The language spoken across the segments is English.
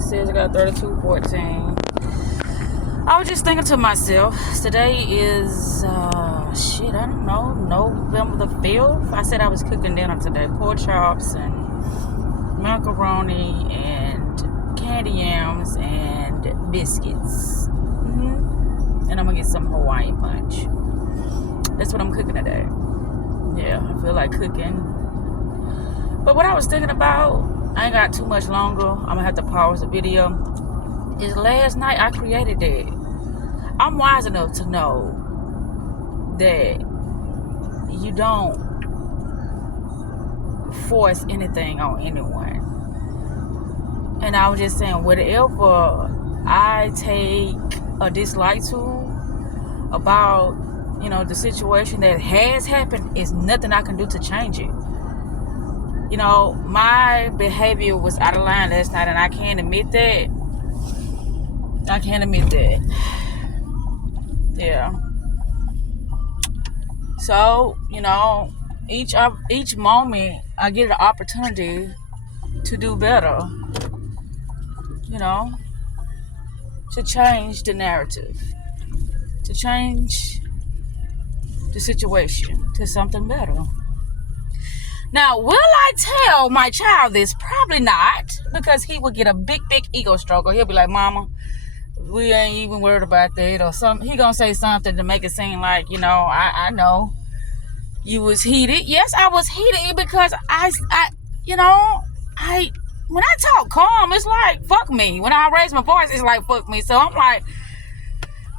It says I got 3214. I was just thinking to myself, today is, I don't know, November the 5th. I said I was cooking dinner today. Pork chops and macaroni and candy yams and biscuits. And I'm going to get some Hawaiian punch. That's what I'm cooking today. Yeah, I feel like cooking. But what I was thinking about, I ain't got too much longer. I'm going to have to pause the video. Is last night I created that. I'm wise enough to know that you don't force anything on anyone. And I was just saying, whatever I take a dislike to about, the situation that has happened, is nothing I can do to change it. My behavior was out of line last night, and I can't admit that. Yeah. So, each moment I get an opportunity to do better. To change the narrative, to change the situation to something better. Now, will I tell my child this? Probably not, because he will get a big ego stroke. He'll be like, "Mama, we ain't even worried about that," or something. He gonna say something to make it seem like, I know you was heated. Yes, I was heated because when I talk calm, it's like fuck me. When I raise my voice, it's like fuck me. So I'm like,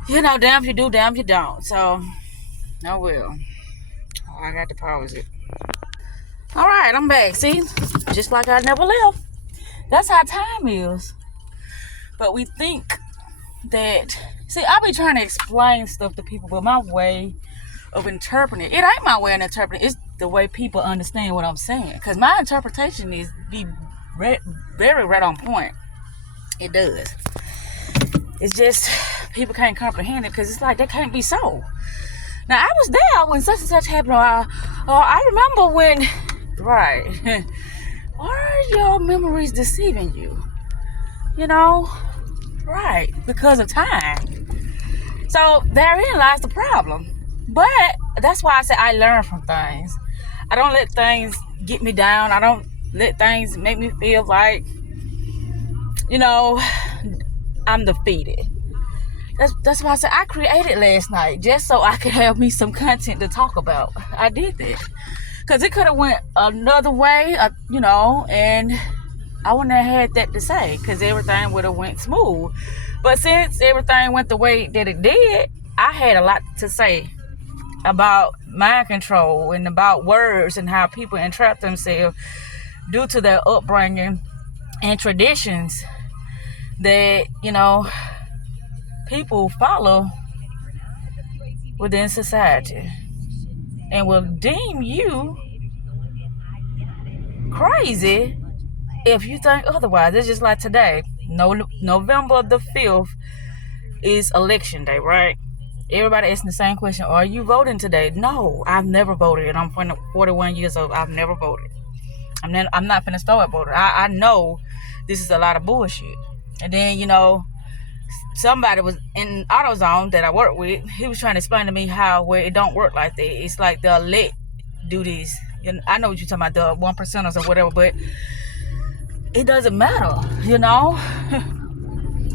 damn if you do, damn if you don't. So I will. I got to pause it. All right, I'm back. See, just like I never left. That's how time is. But we think that, I be trying to explain stuff to people, but my way of interpreting it ain't my way of interpreting it. It's the way people understand what I'm saying. Because my interpretation is very right on point. It does. It's just people can't comprehend it because it's like that can't be so. Now, I was there when such and such happened. I remember when, right. Why are your memories deceiving you? Right, because of time. So therein lies the problem. But that's why I say I learn from things. I don't let things get me down. I don't let things make me feel like, I'm defeated. That's why I said I created last night, just so I could have me some content to talk about. I did that. Because it could have went another way, and I wouldn't have had that to say, because everything would have went smooth. But since everything went the way that it did, I had a lot to say about mind control and about words and how people entrap themselves due to their upbringing and traditions that, people follow within society and will deem you crazy if you think otherwise. It's just like today, November the 5th is election day, right? Everybody asking the same question: are you voting today? No, I've never voted, and I'm 41 years old. I've never voted. I'm not finna start voting. I know this is a lot of bullshit. And then, somebody was in AutoZone that I work with. He was trying to explain to me where it don't work like that. It's like they'll let do this. I know what you're talking about, the 1%ers or whatever, but it doesn't matter,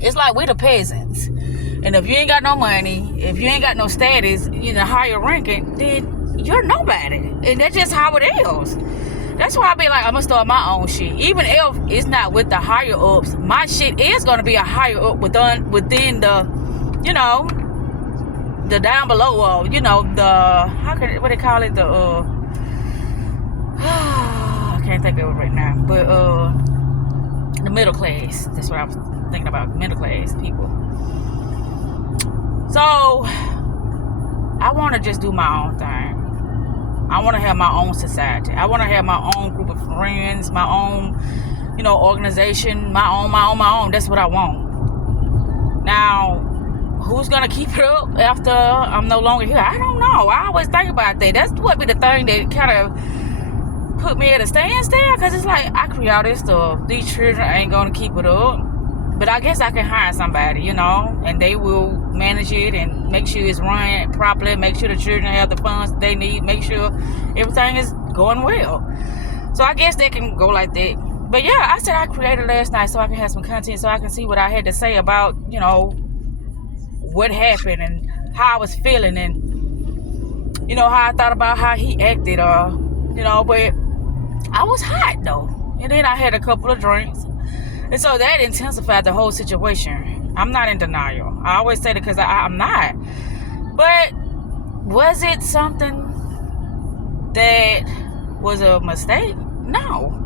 It's like we're the peasants. And if you ain't got no money, if you ain't got no status, higher ranking, then you're nobody. And that's just how it is. That's why I be like, I'm gonna start my own shit. Even if it's not with the higher ups, my shit is gonna be a higher up within the, the down below, what they call it, I can't think of it right now, but the middle class. That's what I was thinking about, middle class people. So I want to just do my own thing. I want to have my own society. I want to have my own group of friends, my own, organization, my own. That's what I want. Now, who's going to keep it up after I'm no longer here? I don't know. I always think about that. That's what be the thing that kind of put me at a standstill, because it's like, I create all this stuff. These children ain't going to keep it up. But I guess I can hire somebody, you know, and they will manage it and make sure it's run properly, make sure the children have the funds they need, make sure everything is going well. So I guess they can go like that. But yeah, I said I created last night so I can have some content, so I can see what I had to say about, you know, what happened and how I was feeling, and, you know, how I thought about how he acted, you know, but I was hot though. And then I had a couple of drinks. And so that intensified the whole situation. I'm not in denial. I always say that because I'm not. But was it something that was a mistake? No.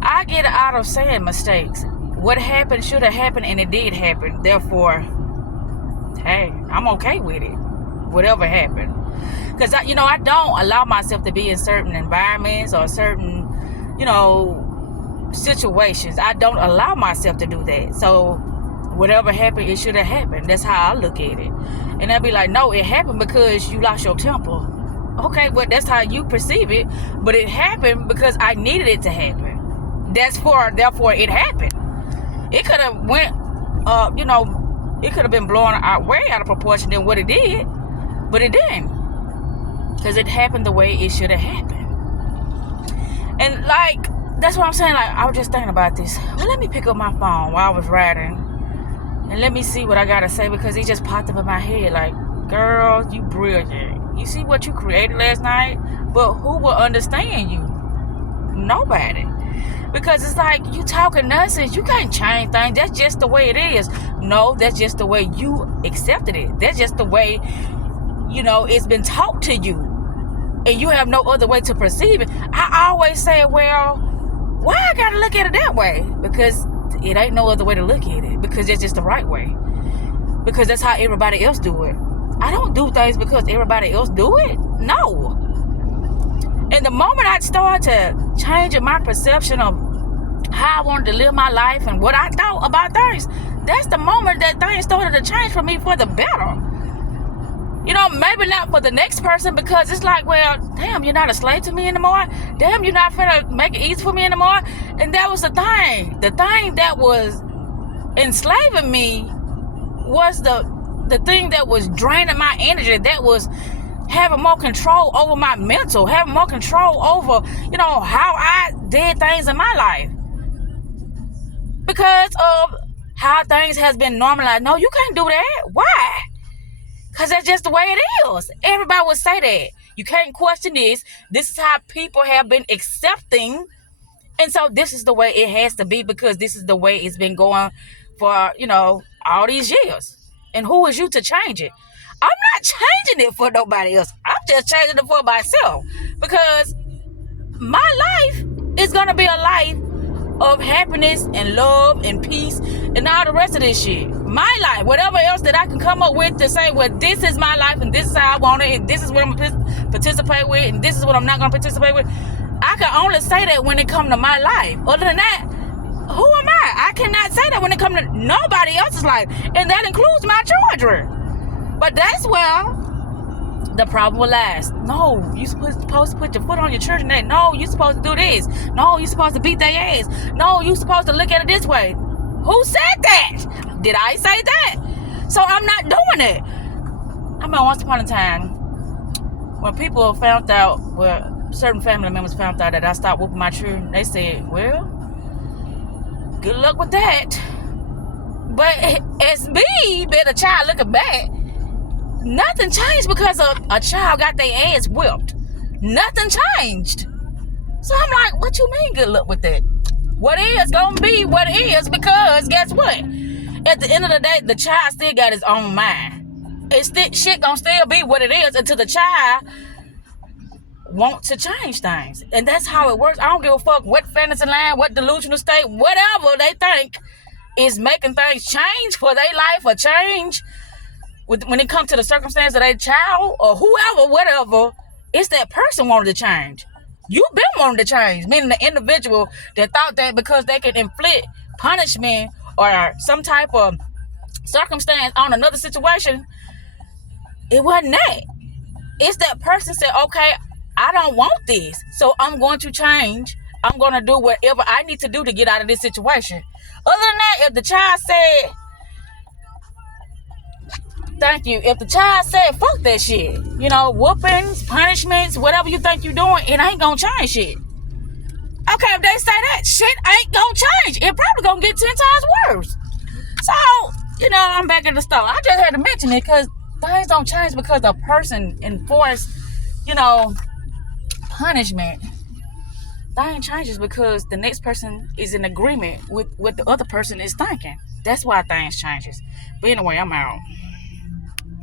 I get out of saying mistakes. What happened should have happened, and it did happen. Therefore, hey, I'm okay with it. Whatever happened. Because, you know, I don't allow myself to be in certain environments or certain, you know, situations. I don't allow myself to do that. So whatever happened, it should have happened. That's how I look at it. And I'd be like, no, it happened because you lost your temper. Okay, well, that's how you perceive it. But it happened because I needed it to happen. Therefore, it happened. It could have went, you know, it could have been blown out way out of proportion than what it did. But it didn't. Because it happened the way it should have happened. And, like, that's what I'm saying. Like, I was just thinking about this. Well, let me pick up my phone while I was riding. And let me see what I got to say, because it just popped up in my head. Like, girl, you brilliant. You see what you created last night? But who will understand you? Nobody. Because it's like, you talking nonsense. You can't change things. That's just the way it is. No, that's just the way you accepted it. That's just the way, you know, it's been taught to you. And you have no other way to perceive it. I always say, well, why I gotta look at it that way? Because it ain't no other way to look at it. Because it's just the right way. Because that's how everybody else do it. I don't do things because everybody else do it. No. And the moment I started to change my perception of how I wanted to live my life and what I thought about things, that's the moment that things started to change for me for the better. You know, maybe not for the next person, because it's like, well, damn, you're not a slave to me anymore. Damn, you're not finna make it easy for me anymore. And that was the thing. The thing that was enslaving me was the thing that was draining my energy, that was having more control over my mental, having more control over, you know, how I did things in my life. Because of how things has been normalized. No, you can't do that. Why? Because that's just the way it is. Everybody would say that. You can't question this. This is how people have been accepting. And so this is the way it has to be, because this is the way it's been going for, you know, all these years. And who is you to change it? I'm not changing it for nobody else. I'm just changing it for myself. Because my life is going to be a life of happiness and love and peace and all the rest of this shit. My life, whatever else that I can come up with to say, well, this is my life and this is how I want it and this is what I'm going to participate with and this is what I'm not going to participate with. I can only say that when it comes to my life. Other than that, who am I? I cannot say that when it comes to nobody else's life. And that includes my children. But that's where the problem will last. No, you're supposed to put your foot on your children. No, you're supposed to do this. No, you're supposed to beat their ass. No, you're supposed to look at it this way. Who said that? Did I say that? So I'm not doing it. I mean, once upon a time, when people found out, well, certain family members found out that I stopped whooping my children, they said, well, good luck with that. But as me, being a child looking back, nothing changed because a child got their ass whipped. Nothing changed. So I'm like, what you mean good luck with that? What is gonna be what is, because guess what? At the end of the day, the child still got his own mind. Shit gonna still be what it is until the child wants to change things. And that's how it works. I don't give a fuck what fantasy land, what delusional state, whatever they think is making things change for their life or change when it comes to the circumstance of their child or whoever, whatever. It's that person wanted to change. You've been wanting to change, meaning the individual that thought that because they could inflict punishment or some type of circumstance on another situation, it wasn't that. It's that person said, okay, I don't want this, so I'm going to change. I'm gonna do whatever I need to do to get out of this situation. Other than that, if the child said, thank you, if the child said, fuck that shit, you know, whoopings, punishments, whatever you think you're doing, it ain't gonna change shit. Okay, if they say that, shit ain't gonna change. It probably gonna get 10 times worse. So, you know, I'm back at the store. I just had to mention it because things don't change because a person enforce, you know, punishment. Thing changes because the next person is in agreement with what the other person is thinking. That's why things changes. But anyway, I'm out.